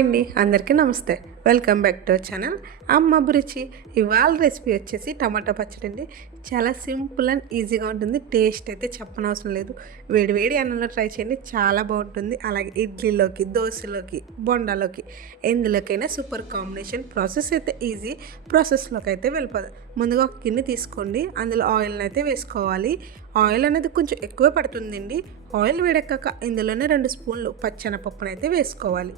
అండి అందరికీ నమస్తే. Welcome back to our channel అమ్మ అభిరుచి. ఇవాళ రెసిపీ వచ్చేసి టమాటా పచ్చడి అండి. చాలా సింపుల్ అండ్ ఈజీగా ఉంటుంది. టేస్ట్ అయితే చెప్పనవసరం లేదు. వేడి అన్నంలో ట్రై చేయండి, చాలా బాగుంటుంది. అలాగే ఇడ్లీలోకి, దోశలోకి, బొండాలోకి ఎందులోకైనా సూపర్ కాంబినేషన్. ప్రాసెస్ అయితే ఈజీ. ప్రాసెస్లోకి అయితే వెళ్ళిపోదాం. ముందుగా ఒక గిన్నె తీసుకోండి, అందులో ఆయిల్ని అయితే వేసుకోవాలి. ఆయిల్ అనేది కొంచెం ఎక్కువే పడుతుందండి. ఆయిల్ వేడెక్కాక ఇందులోనే 2 స్పూన్లు పచ్చెనపప్పును అయితే వేసుకోవాలి.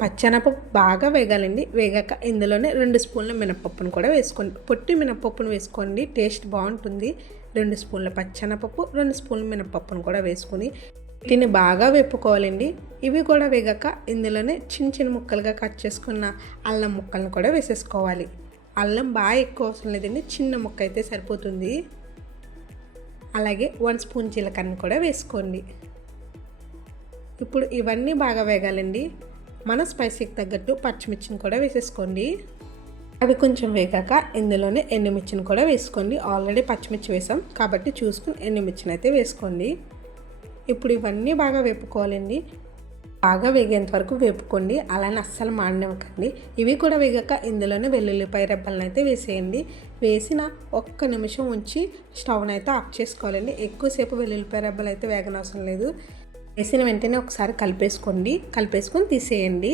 పచ్చెనపప్పు బాగా వేగాలండి. వేగాక ఇందులోనే 2 స్పూన్ల మినపప్పును కూడా వేసుకోండి. పొట్టి మినపప్పును వేసుకోండి, టేస్ట్ బాగుంటుంది. 2 స్పూన్ల పచ్చెనపప్పు, 2 స్పూన్ల మినపప్పును కూడా వేసుకొని వీటిని బాగా వేపుకోవాలండి. ఇవి కూడా వేగాక ఇందులోనే చిన్న ముక్కలుగా కట్ చేసుకున్న అల్లం ముక్కలను కూడా వేసేసుకోవాలి. అల్లం బాగా ఎక్కువ అవసరం లేదండి, చిన్న ముక్క అయితే సరిపోతుంది. అలాగే 1 స్పూన్ జీలకర్రను కూడా వేసుకోండి. ఇప్పుడు ఇవన్నీ బాగా వేగాలండి. మన స్పైసీకి తగ్గట్టు పచ్చిమిర్చిని కూడా వేసేసుకోండి. అవి కొంచెం వేగాక ఇందులోనే ఎండుమిర్చిని కూడా వేసుకోండి. ఆల్రెడీ పచ్చిమిర్చి వేసాం కాబట్టి చూసుకుని ఎండుమిర్చిని అయితే వేసుకోండి. ఇప్పుడు ఇవన్నీ బాగా వేపుకోవాలండి. బాగా వేగేంత వరకు వేపుకోండి, అలానే అస్సలు మాడనివ్వకండి. ఇవి కూడా వేగాక ఇందులోనే వెల్లుల్లిపాయ రెబ్బలను అయితే వేసేయండి. వేసిన 1 నిమిషం ఉంచి స్టవ్ని అయితే ఆఫ్ చేసుకోవాలండి. ఎక్కువసేపు వెల్లుల్లిపాయ రెబ్బలు అయితే వేగనవసరం లేదు. వేసిన వెంటనే ఒకసారి కలిపేసుకొని తీసేయండి.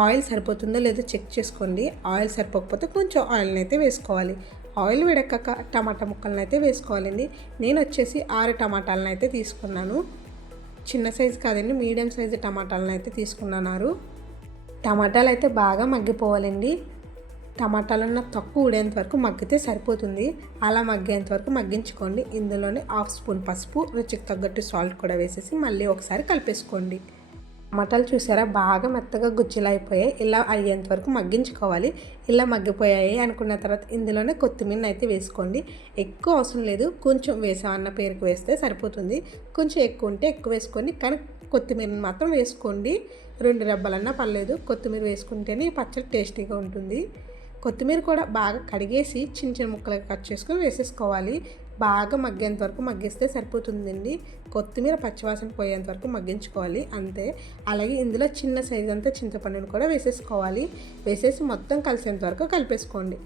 ఆయిల్ సరిపోతుందో లేదో చెక్ చేసుకోండి. ఆయిల్ సరిపోకపోతే కొంచెం ఆయిల్ని అయితే వేసుకోవాలి. ఆయిల్ వేడెక్కాక టమాటా ముక్కలను అయితే వేసుకోవాలండి. నేను వచ్చేసి 6 టమాటాలను అయితే తీసుకున్నాను. చిన్న సైజు కాదండి, మీడియం సైజు టమాటాలను అయితే తీసుకున్నాను. టమాటాలు అయితే బాగా మగ్గిపోవాలండి. టమాటాలన్న తక్కువ ఉడేంత వరకు మగ్గితే సరిపోతుంది. అలా మగ్గేంత వరకు మగ్గించుకోండి. ఇందులోనే 1/2 స్పూన్ పసుపు, రుచికి తగ్గట్టు సాల్ట్ కూడా వేసేసి మళ్ళీ ఒకసారి కలిపేసుకోండి. టమాటాలు చూసారా బాగా మెత్తగా గుజ్జులు అయిపోయాయి. ఇలా అయ్యేంత వరకు మగ్గించుకోవాలి. ఇలా మగ్గిపోయాయి అనుకున్న తర్వాత ఇందులోనే కొత్తిమీరని అయితే వేసుకోండి. ఎక్కువ అవసరం లేదు, కొంచెం వేసామన్న పేరుకు వేస్తే సరిపోతుంది. కొంచెం ఎక్కువ ఉంటే ఎక్కువ వేసుకోండి, కానీ కొత్తిమీరని మాత్రం వేసుకోండి. 2 రెబ్బలన్నా పర్లేదు, కొత్తిమీర వేసుకుంటేనే ఈ పచ్చడి టేస్టీగా ఉంటుంది. కొత్తిమీర కూడా బాగా కడిగేసి చిన్న ముక్కలుగా కట్ చేసుకొని వేసేసుకోవాలి. బాగా మగ్గేంత వరకు మగ్గిస్తే సరిపోతుందండి. కొత్తిమీర పచ్చివాసన పోయేంత వరకు మగ్గించుకోవాలి అంతే. అలాగే ఇందులో చిన్న సైజు అంతా చింతపండును కూడా వేసేసుకోవాలి. వేసేసి మొత్తం కలిసేంత వరకు కలిపేసుకోండి.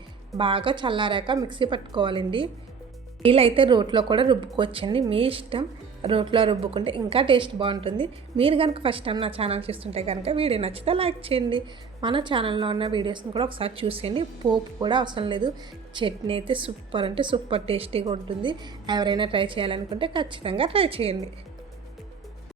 బాగా చల్లారాక మిక్సీ పట్టుకోవాలండి. వీలైతే రోట్లో కూడా రుబ్బుకోవచ్చండి, మీ ఇష్టం. రోట్లో రుబ్బుకుంటే ఇంకా టేస్ట్ బాగుంటుంది. మీరు కనుక ఫస్ట్ టైం నా ఛానల్ చూస్తుంటే కనుక వీడియో నచ్చితే లైక్ చేయండి. మన ఛానల్లో ఉన్న వీడియోస్ని కూడా ఒకసారి చూసేయండి. పోపు కూడా అవసరం లేదు. చట్నీ అయితే సూపర్ అంటే సూపర్ టేస్టీగా ఉంటుంది. ఎవరైనా ట్రై చేయాలనుకుంటే ఖచ్చితంగా ట్రై చేయండి.